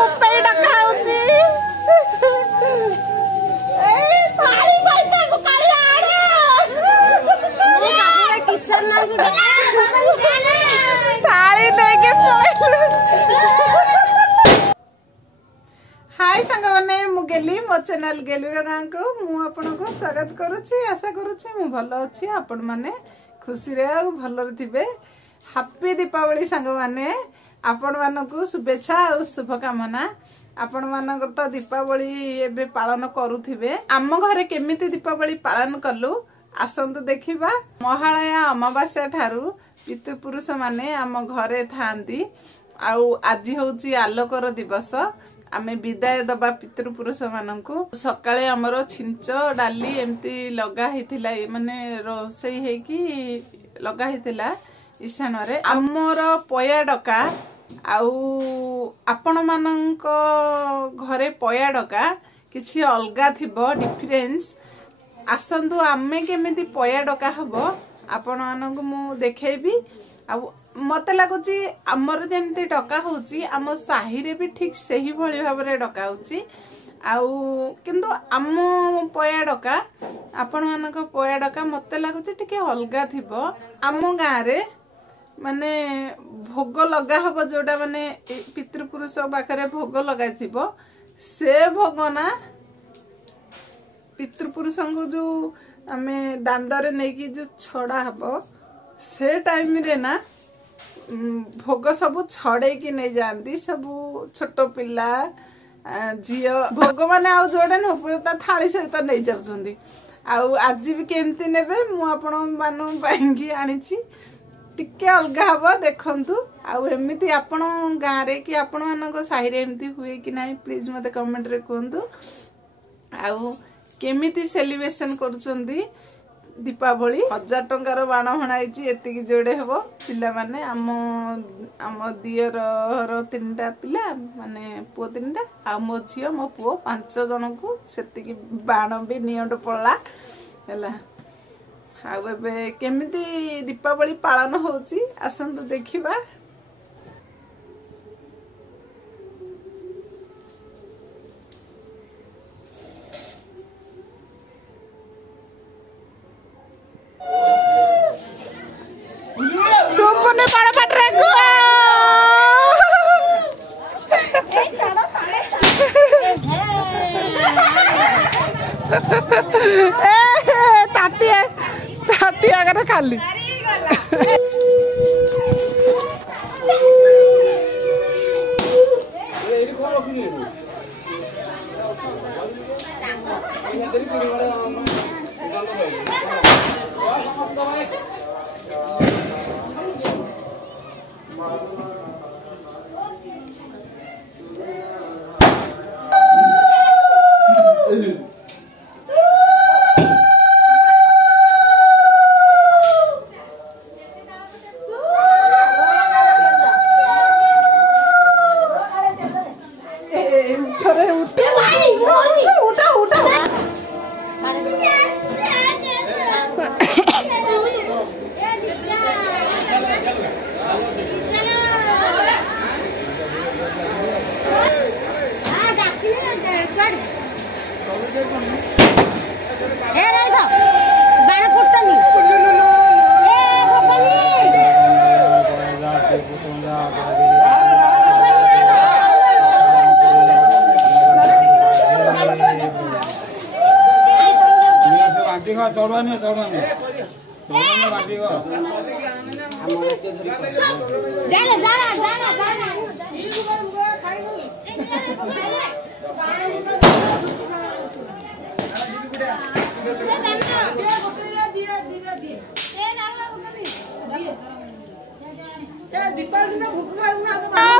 मुपई डका होची ए थाली सहित मुकाली आड़े मो साबुला किशन ना थाली लेके हाय सांग मैंने मु गेली मो चैनल गेलीर गाँ को मु आपन को स्वागत करुछि आशा करुछि मु भलो अछि आपन माने खुशी रे आ भलो थिबे। हैप्पी दीपावली सांग माने आपण मानकु शुभेच्छा और शुभकामना। आपण मानकर तो दीपावली एबे पालन करूथिबे। आम घरे केमिति दीपावली पालन कलु आसंतु देखिबा। महालया अमावास्या ठारू पितृपुरुष माने आम घरे थांती आउ आज होची आलोकर दिवस। आमे विदाय दबा पितृपुरुष मानकु सकाळे हमरो छिंच डाली एमती लगा हिथिला माने रोसई हेकी लगा हिथिला ईशान रे हमर पया डका आउ आपण मानक घरे पया डका किछि अलगा थिबो डिफरेंस। आसंतु आमे केमिति पया डका हबो आपण मानक मु देखेबी। आउ मते लागुची हमर जेमती डका होची आम साही रे भी ठीक सही भली भाव रे डका होची। आउ किंतु आम पया डका आपण मानक पया डका मते लागुची टिके अलगा थिबो। आम गाँ रे माने भोग लगा हबो जोडा माने पितृपुरुष पाखरे भोग लगाई थिबो से भोग ना पितृपुरुष को जो आमे दांडरे नै कि जो छड़ा हबो से टाइम रे ना भोग सब छड़े की नहीं जानती सब छोट पिला झील भोग माने आउ जोड़े न थाली सहित नहीं जाउछंदी। आउ आज भी केमती नेबे मु आपण मानु पाइंगी आनिछि टिके अलगा हबो देखंतु। आउ एमिति आपण गाँ रे कि आपण मानक साही रे एमिति हुए कि नाही प्लीज मते कमेंट रे कहंतु। आउ केमिति सेलिब्रेशन करूछंदी दीपावली 1000 टंकार बाण हणाई एति जोड़े हम पिला माने आम दियर 3टा पिला माने पुओ 3टा आ मो झी मो पुओ 5 जन को सेति बाण भी नियंड पड़ला हैला। आ एबे केमिति दीपावली पालन होची आसंतु देखिबा। सुपुने बड़ पटरे को ताटिया ताटिया करे खाली चौड़ानी चौड़ानी बाटी को जाना जाना जाना जाना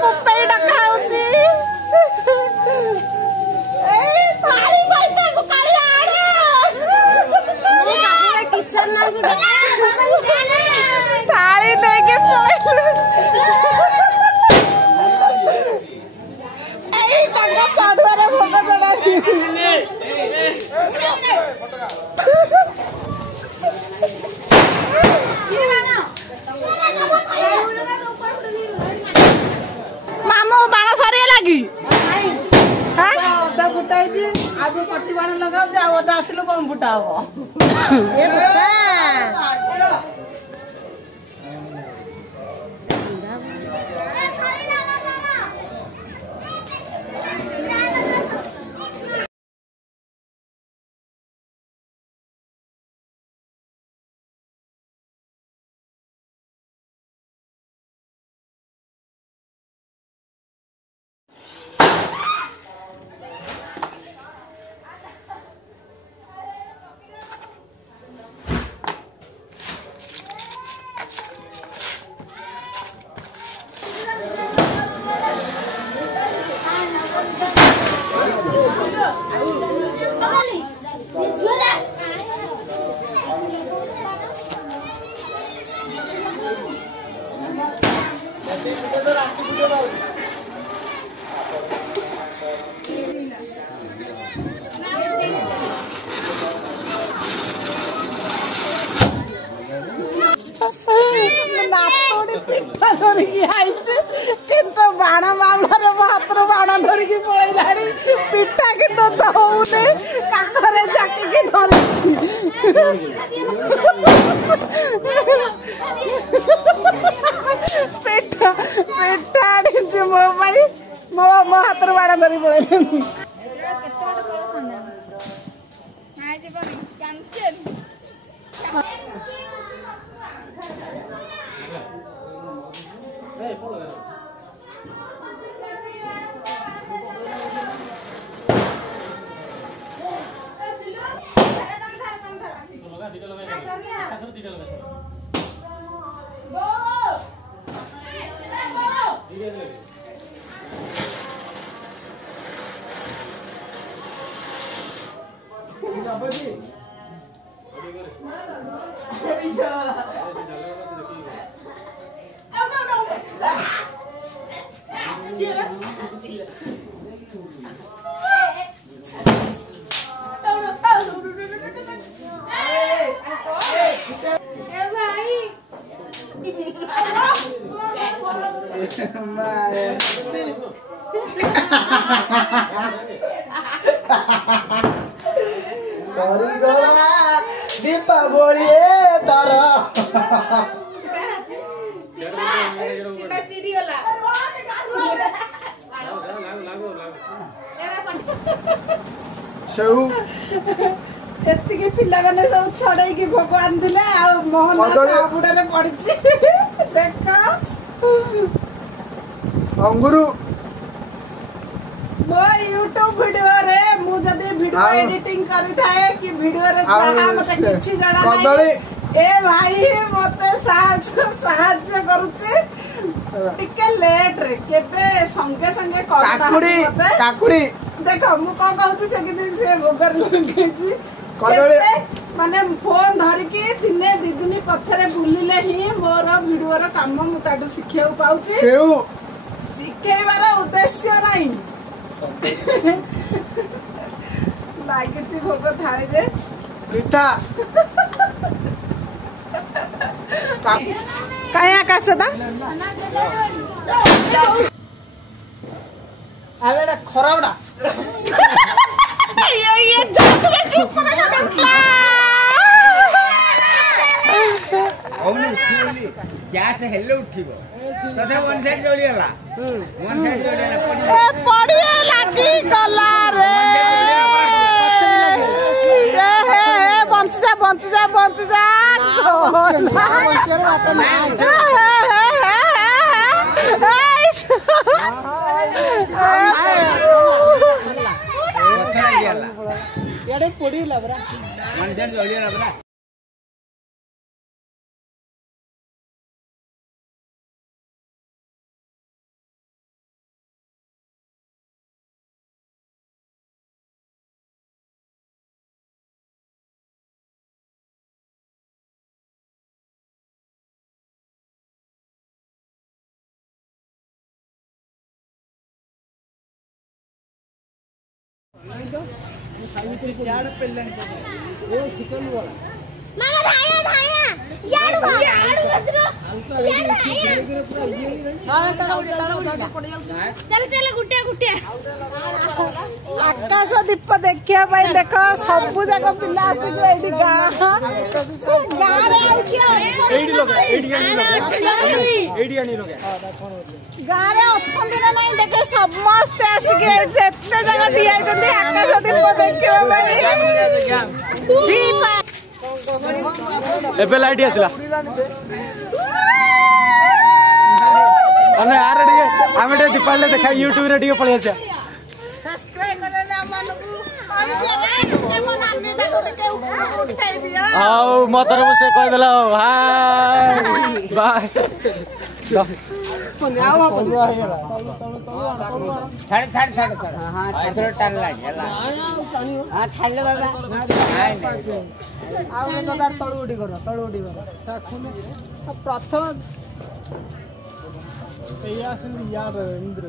मुपई डका होची ए थाली सहित मुकाली आड़े मो साबुला किशन ना थाली लेके ए टंगा चाडुआरे भोग जडा मामू बाण सरी लगी बाण लगाओ जा ओदा आसिलो बम फुटाओ ए बाबा किंतु बाण मामलार हाथ बाण धरिकी पलैलानी पिठा किंतु दौने काखरे चाकिकी धरिछि पिठा पिठा आनिछि मो पाई मो हाथ बाण धरि पलैलानी सॉरी गोरा दीपावली तारा एतिके पिला माने सब छड़ाई की भगवान दिले आ मोहन साबुडा रे पड़िछि देख अंगुरु मो YouTube वीडियो रे मु जदी वीडियो एडिटिंग करि थाए कि वीडियो रे जहा मते किछि जणा नै ए भाई मते साहाय्य करूछि टिके लेट रे केबे संगे संगे कर काकुड़ी काकुड़ी देखो मु को कहूछि से कि से गोबर लगेछि कदळे माने फोन धरिकी दिने दी दिन पछरे बुलिले ही मोर वीडियो रो काम मु ताडू सिखिया पाउछि सेउ सिखेबार उद्देश्य नाही लागिछि भोग थाली रे पिठा काय आकाश दा आवेडा खराबडा ये जक में चुप रे डंपला औनु उठिबोली गैस हेले उठिबो तथे वन साइड जोली हला वन साइड जोली हला ए पड़िए लागी गला रे ए बंच जा याडे पड़ी लबरा वन साइड जोली हला बरा मामा धाया याडू बसरो चल गुटिया आकाश दीप देखा देख सब जाक पिला आसिक गाँ गाँव अच्छा ना नहीं देखे समस्ते आसिक जगह ठिया आकाश दीप देखा एबे लाइट आसला अने यार आमे दीपावली देखा यूट्यूब रे पड़े आसा सब्सक्राइब करले आओ मोतरम से कह देला हाय बाय हां थोड़ा टाइम लागेला हां छाड़ले बाबा तळू उडी करो प्रथम यार इंद्र